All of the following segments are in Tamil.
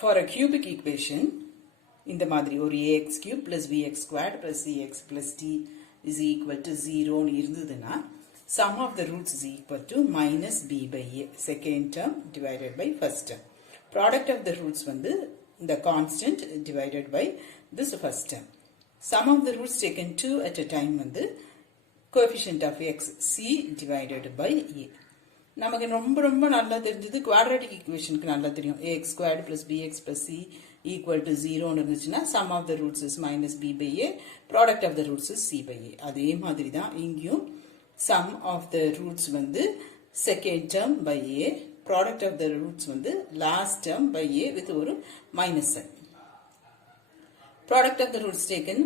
For a cubic equation, இந்த மாதிரி ஒரு ax cube plus bx squared plus cx plus d is equal to 0 இருந்ததுன்னா sum of the roots is equal to minus b by a, second term divided by first term. Product of the roots வந்து the constant divided by this first term. Sum of the roots taken 2 at a time வந்து coefficient of x c divided by a. நமக்கு ரொம்ப நல்லா தெரிஞ்சது quadratic equationக்கு நல்லா தெரியும். ax squared plus bx plus c equal to 0 இருந்துச்சுன்னா sum of the roots is minus b by a, product of the roots is c by a. அதே மாதிரி தான் இங்கேயும் sum of the roots வந்து second term by a, product of the roots வந்து last term by a with ஒரு minus sign. Product of the roots taken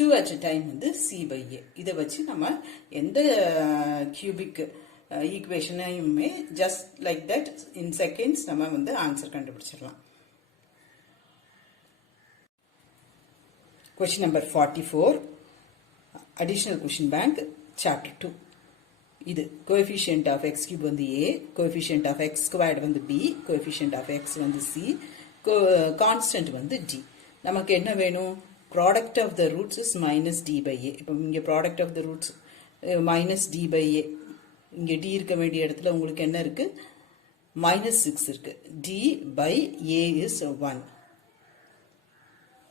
2 at a time வந்து c by a. இதை வச்சு நம்ம எந்த cubic equation just like that in seconds நம்ம வந்து answer கண்டுபிடிச்சிடலாம். Question number 44, additional question bank, chapter 2. இது coefficient of x cube வந்து a, coefficient of x squared வந்து b, coefficient of x வந்து c, constant வந்து d. நமக்கு என்ன வேணும்? Product of the roots is minus d by a. இப்போ இங்கே product of the roots minus d by a. இங்கே d இருக்க வேண்டிய இடத்துல உங்களுக்கு என்ன இருக்கு? minus 6 இருக்கு. d by a is 1.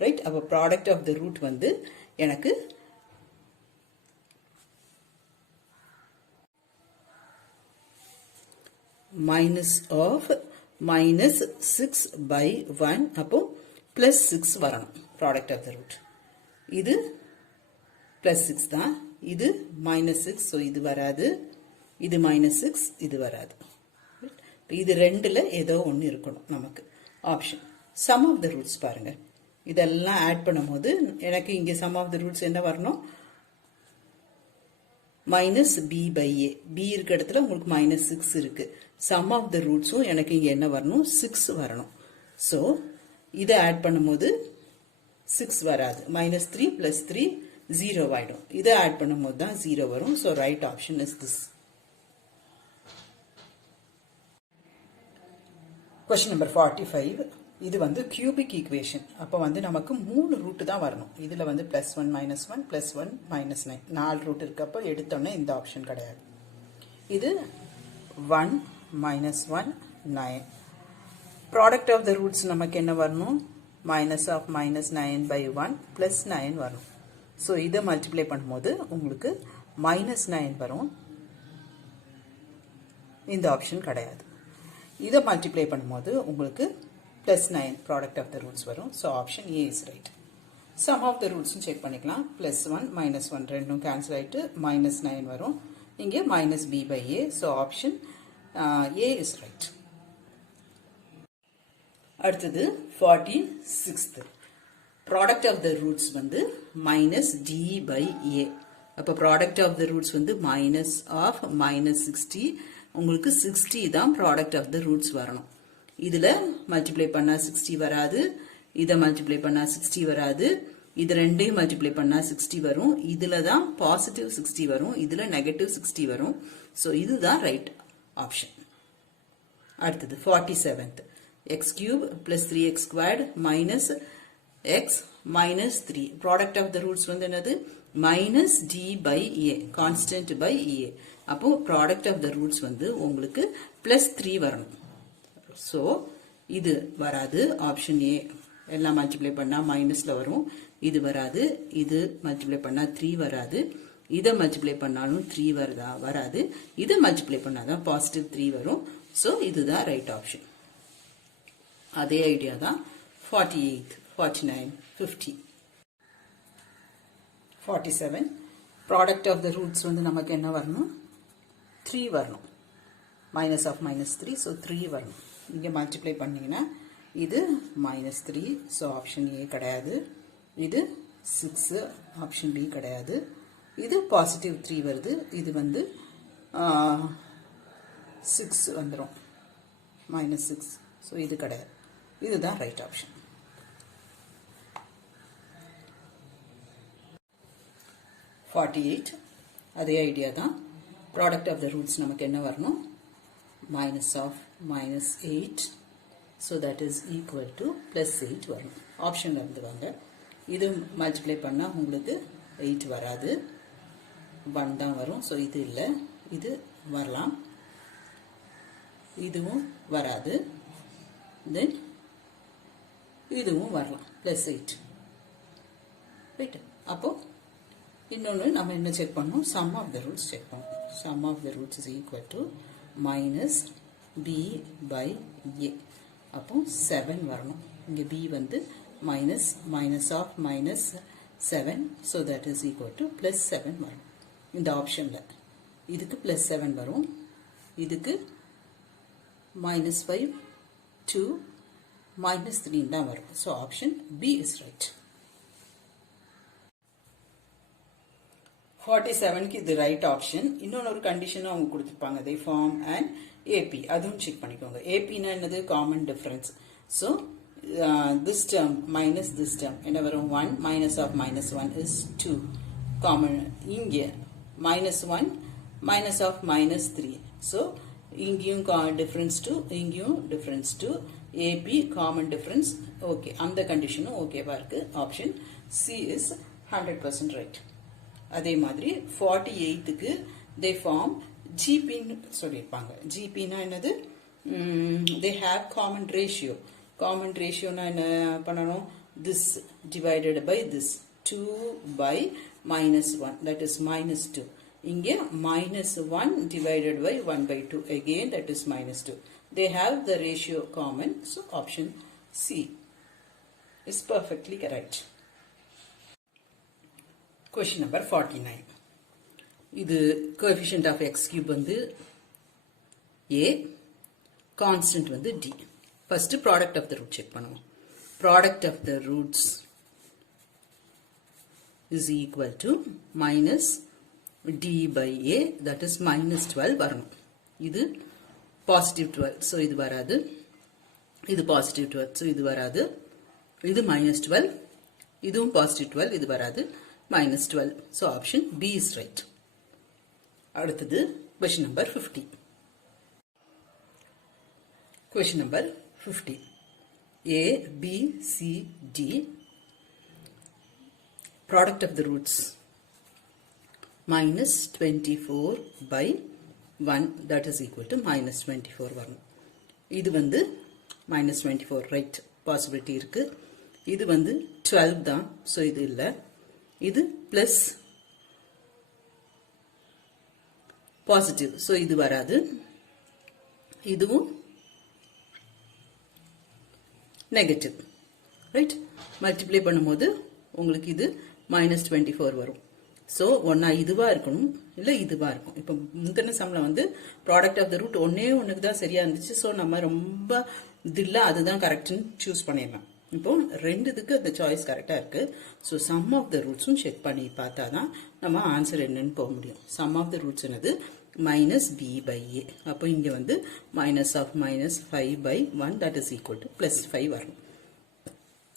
Right? அப்போ product of the root வந்து எனக்கு minus of minus 6 by 1 அப்போ plus 6 வரணும் product of the root. இது plus 6 தான். இது minus 6, so இது வராது. இது minus 6, இது வராது. இது ரெண்டுல ஏதோ ஒன்று இருக்கணும் நமக்கு. Option sum of the roots பாருங்க. இதெல்லாம் ஆட் பண்ணும்போது எனக்கு இங்கே sum of the roots என்ன வரணும்? minus b by a. b இருக்க இடத்துல உங்களுக்கு minus 6 இருக்கு. sum of the rootsம் எனக்கு இங்கே என்ன வரணும்? 6 வரணும். ஸோ இதை ஆட் பண்ணும்போது 6 வராது. minus 3 plus 3 0 ஆயிடும். இதை ஆட் பண்ணும்போது தான் 0 வரும். So right option is this. Question number 45. இது வந்து cubic equation. அப்போ வந்து நமக்கு 3 ரூட் தான் வரணும். இதில் வந்து +1 -1 +1 -9 4 ரூட் இருக்கப்போ எடுத்தோன்னே இந்த ஆப்ஷன் கிடையாது. இது 1 -1 9. ப்ராடக்ட் ஆஃப் த ரூட்ஸ் நமக்கு என்ன வரணும்? minus of minus 9 by 1 plus 9 வரும். ஸோ இதை மல்டிப்ளை பண்ணும்போது உங்களுக்கு -9 வரும். இந்த ஆப்ஷன் கிடையாது. இதை மல்டிப்ளை பண்ணும்போது உங்களுக்கு +9 ப்ராடக்ட் ஆஃப் த ரூட்ஸ் வரும். So option A is right. Sum of the ரூட்ஸும் செக் பண்ணிக்கலாம். +1 -1 ரெண்டும் கேன்சல் ஆகிட்டு -9 வரும். இங்கே minus b by a. So option A is right. அடுத்தது 46th. Product of the roots வந்து minus d by a. அப்போ ப்ராடக்ட் ஆஃப் த ரூட்ஸ் வந்து minus of -60. உங்களுக்கு 60 தான் ப்ராடக்ட் ஆஃப் த ரூட்ஸ் வரணும். இதில் மல்டிப்ளை பண்ணால் 60 வராது. இதை மல்டிப்ளை பண்ணால் 60 வராது. இது ரெண்டையும் மல்டிப்ளை பண்ணால் 60 வரும். இதில் தான் பாசிட்டிவ் 60 வரும். இதில் நெகட்டிவ் 60 வரும். ஸோ இதுதான் ரைட் ஆப்ஷன். அடுத்தது 47th. x cube plus 3x squared minus x minus 3. Product of the roots வந்து என்னது? minus d by a, constant by a. அப்போ ப்ராடக்ட் ஆஃப் த ரூட்ஸ் வந்து உங்களுக்கு +3 வரணும். ஸோ இது வராது. Option A. எல்லாம் மல்டிப்ளை பண்ணால் மைனஸில் வரும். இது வராது. இது மல்டிப்ளை பண்ணால் 3 வராது. இதை மல்டிப்ளை பண்ணாலும் 3 வராது. இதை மல்டிப்ளை பண்ணால் தான் பாசிட்டிவ் 3 வரும். ஸோ இதுதான் ரைட் ஆப்ஷன். அதே ஐடியா தான் 48, 49, 50. 47. ப்ராடக்ட் ஆஃப் த ரூட்ஸ் வந்து நமக்கு என்ன வரணும்? 3 வரணும். minus of -3, ஸோ 3 வரணும். இங்கே மல்டிப்ளை பண்ணிங்கன்னா இது -3, ஸோ ஆப்ஷன் ஏ கிடையாது. இது 6, ஆப்ஷன் பி கிடையாது. இது பாசிட்டிவ் 3 வருது. இது வந்து 6 வந்துடும். -6, ஸோ இது கிடையாது. இதுதான் ரைட் ஆப்ஷன். 48. அதே ஐடியா தான். ப்ராடக்ட் ஆஃப் த ரூட்ஸ் நமக்கு என்ன வரணும்? minus of -8 so that is equal to plus 8 வரும். ஆப்ஷன்ல இருந்து வாங்க. இது மல்டிப்ளை பண்ணா உங்களுக்கு 8 வராது, 1 தான் வரும். ஸோ இது இல்லை, இது வரலாம், இதுவும் வராது, தென் இதுவும் வரலாம், plus 8 ரைட். அப்போ இன்னொன்று நம்ம என்ன செக் பண்ணோம், sum of the roots check பண்ணோம். sum of the roots is equal to minus b by a. அப்போ 7 வரணும். இங்கே b வந்து minus of minus 7, so that is equal to plus 7 வரும். இந்த ஆப்ஷனில் இதுக்கு plus 7 வரும், இதுக்கு minus 5, 2, minus 3 தான் வரும். So option B is right. 47க்கு இது ரைட் ஆப்ஷன். இன்னொரு கண்டிஷனும் அவங்க கொடுத்துருப்பாங்க, they form and AP, அதுவும் செக் பண்ணிக்கோங்க. APனா என்னது, common difference. So this term minus this term என்ன வரும், 1 minus of minus 1 is 2 common. இங்கே minus 1 minus of minus 3, so இங்கேயும் டிஃபரன்ஸ் 2, இங்கேயும் difference 2, AP common difference. Okay, அந்த கண்டிஷனும் ஓகேவா இருக்கு. Option C is 100% right. அதே மாதிரி 48க்கு they form GP சொல்லியிருப்பாங்க. GPனா என்னது, they have common ratio. common ratioனா என்ன பண்ணணும், this divided by this, 2 by minus 1, that is minus 2. இங்கே minus 1 divided by 1 by 2, again that is minus 2. They have the ratio common, so option C is perfectly correct. Question number 49. இது coefficient of x cube வந்து a, constant வந்து d. First product of the root check பண்ணுவோம். Product of the roots is equal to minus d by a, that is minus 12 வரணும். இது positive 12, so இது வராது. இது positive 12, so இது வராது. இது minus 12, இதுவும் positive 12, இது வராது, minus 12. So option B is right. அடுத்தது question number 50. Question number 50. A, B, C, D. Product of the roots minus 24 by 1, that is equal to minus 24 வரும். இது வந்து minus 24 right possibility இருக்கு. இது வந்து 12 தான், so இது இல்லை. இது plus positive, so இது வராது. இதுவும் நெகட்டிவ் ரைட். மல்டிப்ளை பண்ணும்போது உங்களுக்கு இது minus 24 வரும். ஸோ ஒன்னா இதுவாக இருக்கணும், இல்லை இதுவாக இருக்கும். இப்போ முந்தின சம்மில் வந்து ப்ராடக்ட் ஆஃப் த ரூட் ஒன்றுக்கு தான் சரியாக இருந்துச்சு. ஸோ நம்ம ரொம்ப இது இல்லை, அதுதான் கரெக்டுன்னு சூஸ் பண்ணிடலாம். இப்போ ரெண்டுத்துக்கு அந்த சாய்ஸ் கரெக்டாக இருக்குது. ஸோ சம் ஆஃப் த ரூட்ஸும் செக் பண்ணி பார்த்தா தான் நம்ம ஆன்சர் என்னன்னு போக முடியும். சம் ஆஃப் த ரூட்ஸ் என்னது, minus b by a. அப்போ இங்கே வந்து minus of minus 5 by 1, that is equal to plus 5 வரும்.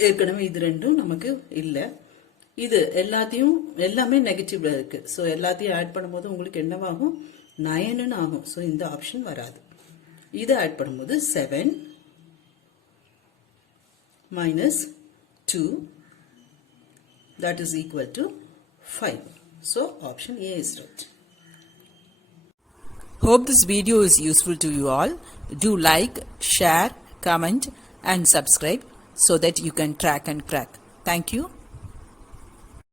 ஏற்கனவே இது ரெண்டும் நமக்கு இல்லை. இது எல்லாமே நெகட்டிவ்ல இருக்கு. ஸோ எல்லாத்தையும் ஆட் பண்ணும்போது உங்களுக்கு என்னவாகும், 9 ஆகும். ஸோ இந்த ஆப்ஷன் வராது. இதை ஆட் பண்ணும்போது 7 minus 2, that is equal to 5. So option A is right. Hope this video is useful to you all. Do like, share, comment and subscribe so that you can track and crack. Thank you.